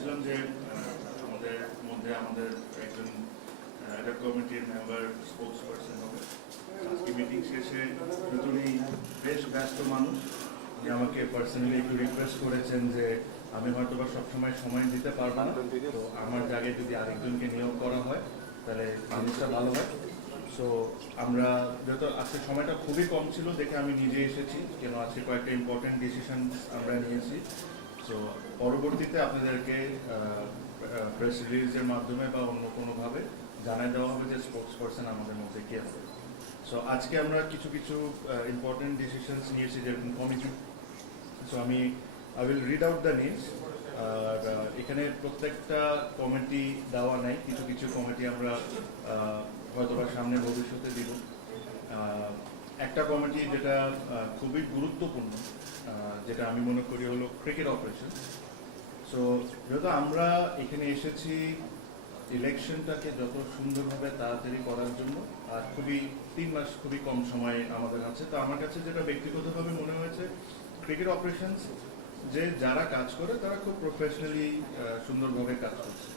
ছিলাম যে আমাদের মধ্যে আমাদের একজন অ্যাডাপ কমিটির মেম্বার স্পোক্স পারসন হবে। আজকে মিটিং শেষে উনি বেশ ব্যস্ত মানুষ, উনি আমাকে পার্সোনালি একটু রিকোয়েস্ট করেছেন যে আমি হয়তো বা সবসময় সময় দিতে পারবো না, তো আমার জায়গায় যদি আরেকজনকে নিয়োগ করা হয় তাহলে জিনিসটা ভালো হয়। সো আমরা যেহেতু আজকে সময়টা খুবই কম ছিল দেখে আমি নিজে এসেছি, কেন আজকে কয়েকটা ইম্পর্টেন্ট ডিসিশন আমরা নিয়েছি। সো পরবর্তীতে আপনাদেরকে প্রেস রিলিজের মাধ্যমে বা অন্য কোনোভাবে জানাই দেওয়া হবে যে স্পোক্স পারসন আমাদের মধ্যে কে হবে। সো আজকে আমরা কিছু কিছু ইম্পর্টেন্ট ডিসিশনস নিয়েছি, যেরকম committee. So I will read out the names. আর এখানে প্রত্যেকটা কমিটি দেওয়া নাই, কিছু কিছু কমিটি আমরা হয়তোবা সামনে ভবিষ্যতে দিব। একটা কমিটি যেটা খুবই গুরুত্বপূর্ণ, যেটা আমি মনে করি হলো ক্রিকেট অপারেশন। সো যেহেতু আমরা এখানে এসেছি ইলেকশনটাকে যত সুন্দরভাবে তাড়াতাড়ি করার জন্য, আর খুবই 3 মাস খুবই কম সময় আমাদের আছে, তো আমার কাছে যেটা ব্যক্তিগতভাবে মনে হয়েছে ক্রিকেট অপারেশনস যে যারা কাজ করে তারা খুব প্রফেশনালি সুন্দরভাবে কাজ করছে।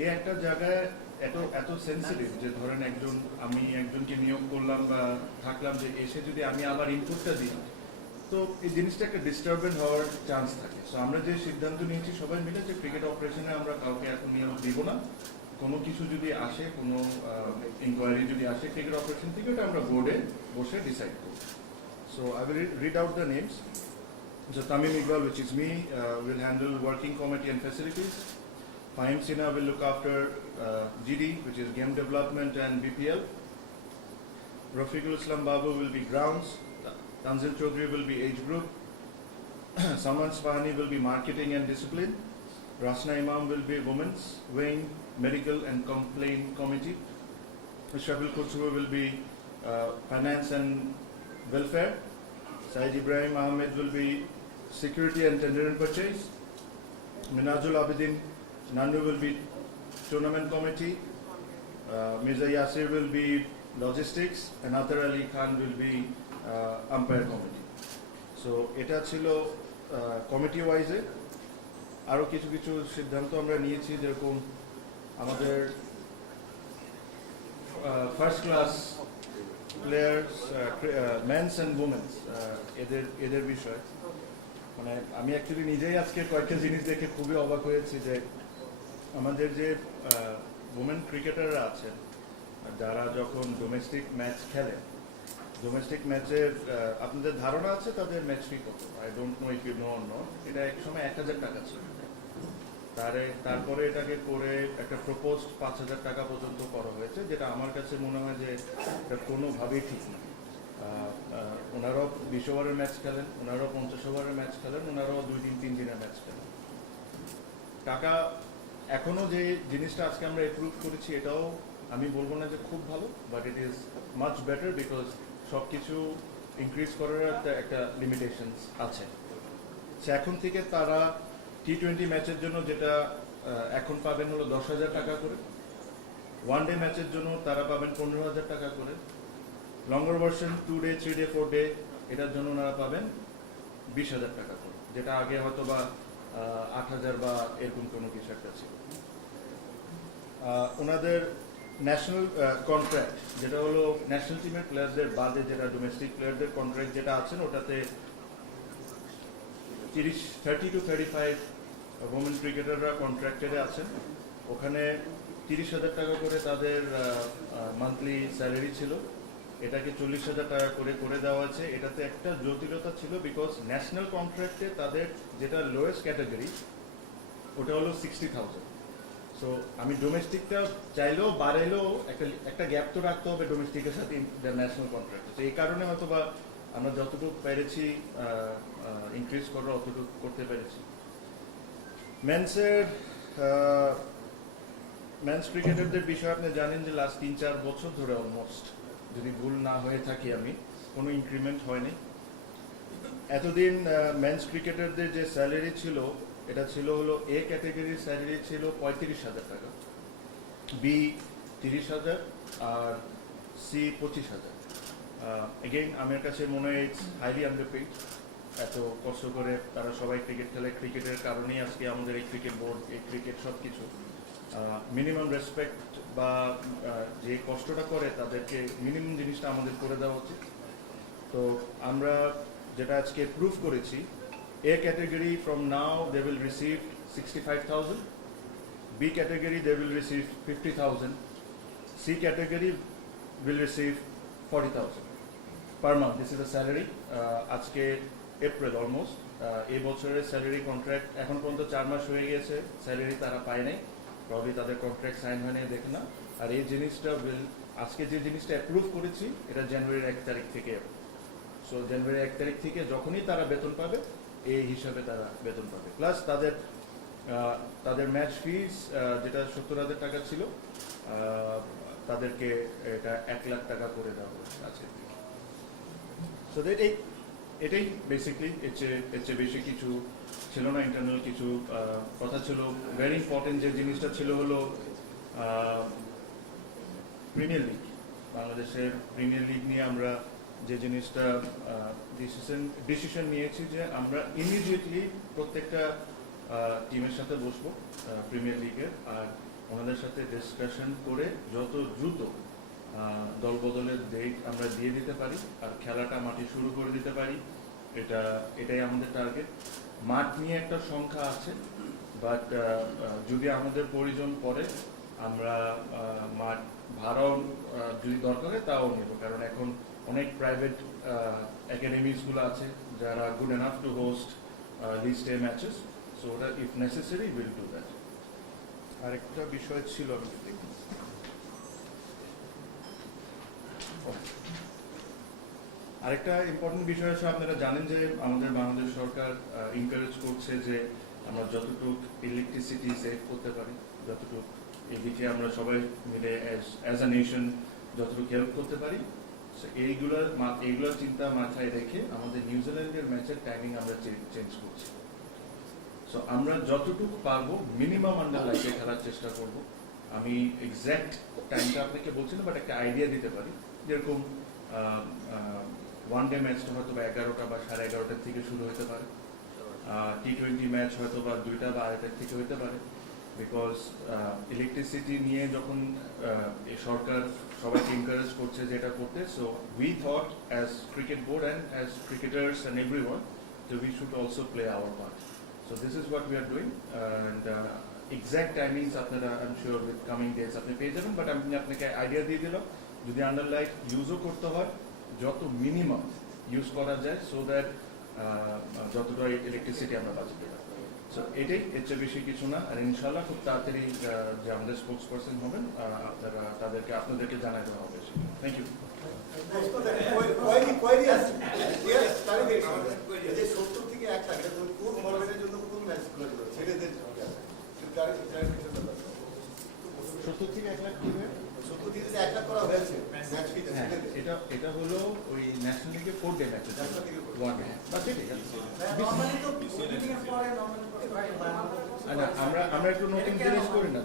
এই একটা জায়গায় এত সেন্সিটিভ যে ধরেন আমি একজনকে নিয়োগ করলাম বা থাকলাম, যে এসে যদি আমি আবার ইনপুটটা দিই তো এই জিনিসটা একটা ডিস্টার্বেন্ট হওয়ার চান্স থাকে। সো আমরা যে সিদ্ধান্ত নিয়েছি সবাই মিলে যে ক্রিকেট অপারেশনে আমরা কাউকে এখন নিয়োগ দিব না। কোনো কিছু যদি আসে, কোনো ইনকোয়ারি যদি আসে ক্রিকেট অপারেশন থেকে, ওটা আমরা বোর্ডে বসে ডিসাইড করব। So I will read out the names. So Tamim Iqbal, which is me, will handle working committee and facilities. Fahim Sinha will look after GD, which is game development and BPL. Rafiqul Islam Babu will be grounds. Tanzil Chaudhary will be age group. Saman Spahani will be marketing and discipline. Rasna Imam will be women's wing, medical and complaint committee. Shabil Kutsuru will be finance and welfare. Said Ibrahim Ahmed will be security and tender and purchase. Minajul Abidin Nandu will be tournament committee. Mirza Yasir will be logistics, and Athar Ali Khan will be umpire committee. So এটা ছিল committee ওয়াইজে। আরও কিছু কিছু সিদ্ধান্ত আমরা নিয়েছি, যেরকম আমাদের first class players, men's and women's, এদের বিষয় মানে আমি অ্যাকচুয়ালি নিজেই আজকে কয়েকটা জিনিস দেখে খুবই অবাক হয়েছি যে আমাদের যে উমেন ক্রিকেটাররা আছেন যারা যখন ডোমেস্টিক ম্যাচ খেলে, ডোমেস্টিক ম্যাচের আপনাদের ধারণা আছে তাদের ম্যাচ ফি কত? I don't know if you know or not. এটা এক সময় 1000 টাকা ছিল, তারপরে এটাকে করে একটা প্রপোজড 5000 টাকা পর্যন্ত করা হয়েছে, যেটা আমার কাছে মনে হয় যে এটা কোনোভাবেই ঠিক না। ওনারাও 20 ওভারের ম্যাচ খেলেন, ওনারাও 50 ওভারের ম্যাচ খেলেন, ওনারাও 2-3 দিনের ম্যাচ খেলেন। টাকা এখনো যে জিনিসটা আজকে আমরা অ্যাপ্রুভ করেছি এটাও আমি বলবো না যে খুব ভালো, but it is much better, because সব কিছু ইনক্রিজ করার একটা লিমিটেশনস আছে। সে এখন থেকে তারা T20 ম্যাচের জন্য যেটা এখন পাবেন হলো 10,000 টাকা করে, ওয়ান ডে ম্যাচের জন্য তারা পাবেন 15,000 টাকা করে, লঙ্গার ভার্সন 2 ডে 3 ডে 4 ডে এটার জন্য ওনারা পাবেন 20,000 টাকা করে, যেটা আগে হয়তো বা 8,000 বা এরকম কোনো কিছু একটা ছিল। ওনাদের ন্যাশনাল কন্ট্রাক্ট যেটা হলো ন্যাশনাল টিমের প্লেয়ারদের বাদে যেটা ডোমেস্টিক প্লেয়ারদের কন্ট্রাক্ট যেটা আছেন, ওটাতে 30 to 35 ওমেন ক্রিকেটাররা কন্ট্রাক্টেডে আছেন। ওখানে 30,000 টাকা করে তাদের মান্থলি স্যালারি ছিল, এটাকে 40,000 টাকা করে করে দেওয়া আছে। এটাতে একটা জটিলতা ছিল, বিকজ ন্যাশনাল কন্ট্রাক্টে তাদের যেটা লোয়েস্ট ক্যাটাগরি ওটা হলো 60,000। সো আমি ডোমেস্টিকটা চাইলেও বাড়াইলেও একটা গ্যাপ তো রাখতে হবে ডোমেস্টিকের সাথে ন্যাশনাল কন্ট্রাক্ট। তো এই কারণে হয়তো বা আমরা যতটুকু পেরেছি ইনক্রিজ করার অতটুকু করতে পেরেছি। মেন্স ক্রিকেটারদের বিষয়ে আপনি জানেন যে লাস্ট 3-4 বছর ধরে অলমোস্ট, যদি ভুল না হয়ে থাকি আমি, কোনো ইনক্রিমেন্ট হয়নি। এতদিন মেন্স ক্রিকেটারদের যে স্যালারি ছিল এটা ছিল হলো এ ক্যাটাগরির স্যালারি ছিল 35,000 টাকা, বি 30,000 আর সি 25,000। এগেইন আমার কাছে মনে হয় ইটস হাইলি আন্ডারপেইড। এত কষ্ট করে তারা সবাই ক্রিকেট খেলে, ক্রিকেটের কারণেই আজকে আমাদের এই ক্রিকেট বোর্ড, এই ক্রিকেট সব কিছু। মিনিমাম রেসপেক্ট বা যে কষ্টটা করে তাদেরকে মিনিমাম জিনিসটা আমাদের করে দেওয়া উচিত। তো আমরা যেটা আজকে প্রুভ করেছি, A category from now they will receive 65,000, B category they will receive 50,000, C category will receive 40,000 per month. This is the salary. আজকে এপ্রিল অলমোস্ট, এই বছরের স্যালারি কন্ট্রাক্ট এখন পর্যন্ত 4 মাস হয়ে গেছে, স্যালারি তারা পায় নাই, প্রবলি তাদের কন্ট্রাক্ট সাইন হয় নাই, দেখে না। আর এই জিনিসটা আজকে যে জিনিসটা অ্যাপ্রুভ করেছি এটা জানুয়ারির 1 তারিখ থেকে। সো জানুয়ারির 1 তারিখ থেকে যখনই তারা বেতন পাবে এই হিসাবে তারা বেতন পাবে, প্লাস তাদের ম্যাচ ফিস যেটা 70,000 টাকা ছিল, তাদেরকে এটা 1 লাখ টাকা করে দেওয়া আছে। সো এটাই বেসিকলি, এর চেয়ে বেশি কিছু ছিল না। ইন্টারনাল কিছু কথা ছিল। ভেরি ইম্পর্টেন্ট যে জিনিসটা ছিল হলো প্রিমিয়ার লিগ। বাংলাদেশের প্রিমিয়ার লিগ নিয়ে আমরা যে জিনিসটা ডিসিশন নিয়েছি যে আমরা ইমিডিয়েটলি প্রত্যেকটা টিমের সাথে বসবো প্রিমিয়ার লিগের, আর ওনাদের সাথে ডিসকাশন করে যত দ্রুত দল বদলের ডেট আমরা দিয়ে দিতে পারি আর খেলাটা মাঠে শুরু করে দিতে পারি, এটাই আমাদের টার্গেট। মাঠ নিয়ে একটা সংখ্যা আছে, বাট যদি আমাদের প্রয়োজন পড়ে আমরা মাঠ ভাড়াও যদি দরকার হয় তাও নেব, কারণ এখন অনেক প্রাইভেট একাডেমিজগুলো আছে যারা good enough to host this day matches. So ওটা if necessary will do that. আরেকটা বিষয় ছিল, আমি দেখি আরেকটা ইম্পর্টেন্ট বিষয় আছে, আপনারা জানেন যে আমাদের বাংলাদেশ সরকার এনকারেজ করছে যে আমরা যতটুকু ইলেকট্রিসিটি সেভ করতে পারি, যতটুকু এদিকে আমরা সবাই মিলে অ্যাজ আ নেশন যতটুকু হেল্প করতে পারি, এইগুলোর চিন্তা মাথায় রেখে আমাদের নিউজিল্যান্ডের ম্যাচের টাইমিং আমরা চেঞ্জ করছি। সো আমরা যতটুকু পারবো মিনিমাম আন্ডার লাইটে খেলার চেষ্টা করব। আমি এক্স্যাক্ট টাইমটা আপনাকে বলছি না, বাট একটা আইডিয়া দিতে পারি। যেরকম ওয়ান ডে ম্যাচটা হয়তো বা 11টা বা 11:30 থেকে শুরু হতে পারে, T20 ম্যাচ হয়তো বা 2টা বা 2:30 থেকে হতে পারে। বিকজ ইলেকট্রিসিটি নিয়ে যখন এই সরকার সবাইকে এনকারেজ করছে যে এটা করতে, so we thought as cricket board and as cricketers and everyone যে we should also play our part. So this is what we are doing, and exact timings আপনারা I am sure with coming days আপনি পেয়ে যাবেন, but আমি আপনাকে idea দিয়ে দিলাম যদি আন্ডার লাইট ইউজও করতে হয় যত মিনিমাম ইউজ করা যায়, সো দ্যাট যতটা ইলেকট্রিসিটি আমরা বাঁচাতে পারি। সো এটাই, এর চেয়ে বেশি কিছু না। আর ইনশাল্লাহ খুব তাড়াতাড়ি যে আমাদের স্পোর্টস পার্সন হবেন আপনাদেরকে জানাই দেওয়া হবে। Thank you. এটা হলো ওই ন্যাশনাল লিগের 4 ডে ম্যাচ, আমরা একটু নতুন জিনিস করি না।